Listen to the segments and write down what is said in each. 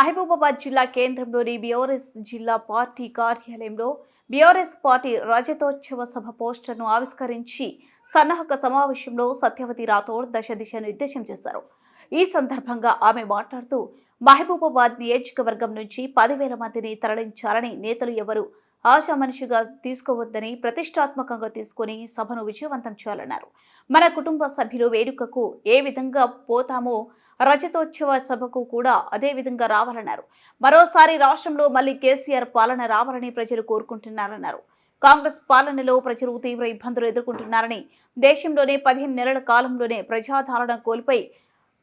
మహబూబాబాద్ జిల్లా కేంద్రంలోని బీఆర్ఎస్ జిల్లా పార్టీ కార్యాలయంలో బీఆర్ఎస్ పార్టీ రజతోత్సవ సభ పోస్టర్ను ఆవిష్కరించి సన్నాహక సమావేశంలో సత్యవతి రాథోడ్ దశ నిర్దేశం చేశారు. ఈ సందర్భంగా ఆమె మాట్లాడుతూ మహబూబాబాద్ నియోజకవర్గం నుంచి 10,000 మందిని తరలించాలని నేతలు ఎవరు ఆశామనిషిగా తీసుకోవద్దని ప్రతిష్టాత్మకంగా తీసుకుని సభను విజయవంతం చేయాలన్నారు. మన కుటుంబ సభ్యులు వేడుకకు ఏ విధంగా పోతామో రజతోత్సవ సభకు కూడా అదే విధంగా రావాలన్నారు. మరోసారి రాష్ట్రంలో మళ్లీ కేసీఆర్ పాలన రావాలని ప్రజలు కోరుకుంటున్నారన్నారు. కాంగ్రెస్ పాలనలో ప్రజలు తీవ్ర ఇబ్బందులు ఎదుర్కొంటున్నారని, దేశంలోనే 15 నెలల కాలంలోనే ప్రజాదరణ కోల్పోయి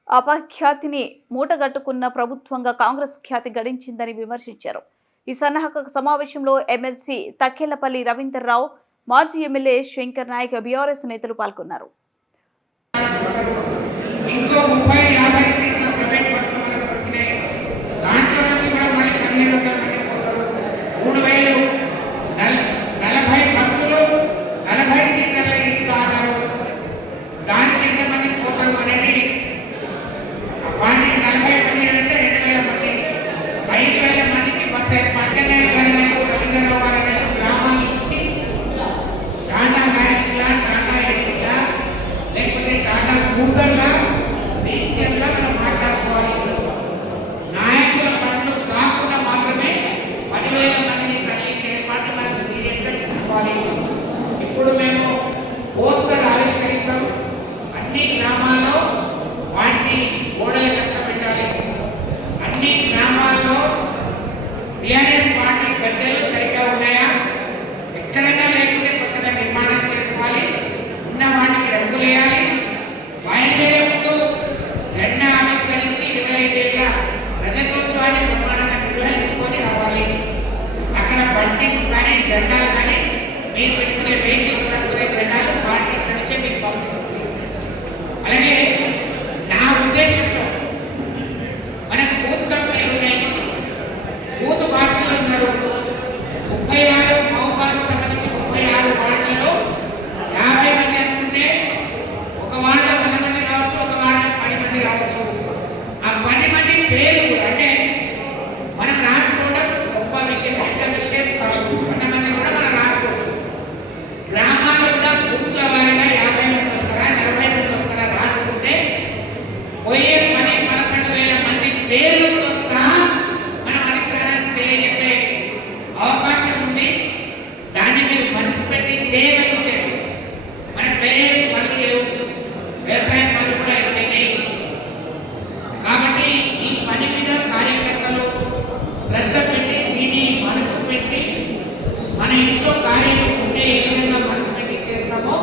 అపఖ్యాతిని మూటగట్టుకున్న ప్రభుత్వంగా కాంగ్రెస్ ఖ్యాతి గడించిందని విమర్శించారు. ఈ సన్నాహక సమావేశంలో ఎమ్మెల్సీ తక్కెళ్లపల్లి రవీందర్రావు, మాజీ ఎమ్మెల్యే శంకర్ నాయక్, బీఆర్ఎస్ నేతలు పాల్గొన్నారు. ఇప్పుడు మేము పోస్టర్ ఆవిష్కరిస్తాం. అన్ని గ్రామాల్లో వాటిని గోడల కట్ట పెట్టాలి. అన్ని గ్రామాల్లో టీఆర్ఎస్ పార్టీ గద్దెలు సరిగ్గా ఉన్నాయా, ఎక్కడైనా లేకుంటే కొత్తగా నిర్మాణం చేసుకోవాలి. ఉన్న వాటికి రంగులేయాలి. బయలుదేరే ముందు జెండా ఆవిష్కరించి 25 ఏళ్ల రజతోత్సవాన్ని ప్రమాణంగా నిర్వహించుకొని రావాలి. అక్కడ బంటింగ్స్ కానీ జెండాలు కానీ మీరు పెట్టుకునే వెహికల్స్ పెట్టుకునే జెండాలు పార్టీ ఇక్కడి నుంచే మీకు పంపిస్తుంది. అలాగే నా ఉద్దేశంలో మనకు బూత్ కంపెనీలు ఉన్నాయి, బూత్ పార్టీలు ఉన్నారు. 36 మహబూబాబాద్కు సంబంధించి 36 వార్డులలో 50 మంది అనుకుంటే ఒక వార్డులో 10 మంది రావచ్చు, ఒక వార్డులో 10 మంది రావచ్చు. ఆ 10 మంది పేరు అంటే మనం రాసుకోవడం గొప్ప విషయం, పెద్ద విషయం కాదు. 10 మంది కూడా మనం రాసుకోవచ్చు. గ్రామాల్లో కూడా బూత్ల వారిగా 50 మంది వస్తారా, 40 మంది వస్తారా రాసుకుంటే పోయే 11,000 మంది పేర్లతో సహా మనం అధిష్టానానికి తెలియజెప్పే అవకాశం ఉంది. దాన్ని మీరు మనసు పెట్టి చేయగలిగితే మన పేరు పనులు లేవు, వ్యవసాయ పనులు కూడా అయిపోయినాయి. కాబట్టి ఈ పని మీద కార్యకర్తలు శ్రద్ధ పెట్టి దీన్ని మనసు పెట్టి మన ఇంట్లో కార్యం ఉంటే ఏ విధంగా మనసు పెట్టి చేస్తామో,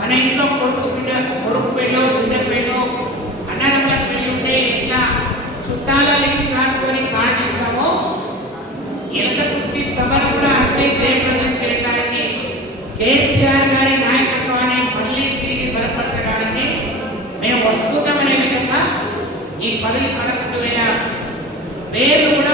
మన ఇంట్లో కొడుకు పెళ్ళో బిడ్డ పెళ్ళో అన్నదమ్ముల పెళ్ళి ఉంటే ఇట్లా చుట్టాల లిస్ట్ రాసుకొని కార్డు ఇస్తామో, ఎలక వృత్తి సభను కూడా అంతే జయప్రదం చేయడానికి కేసీఆర్ గారి నాయకత్వాన్ని మళ్ళీ తిరిగి బలపరచడానికి మేము వస్తున్నామనే విధంగా ఈ 10-11,000 పేర్లు కూడా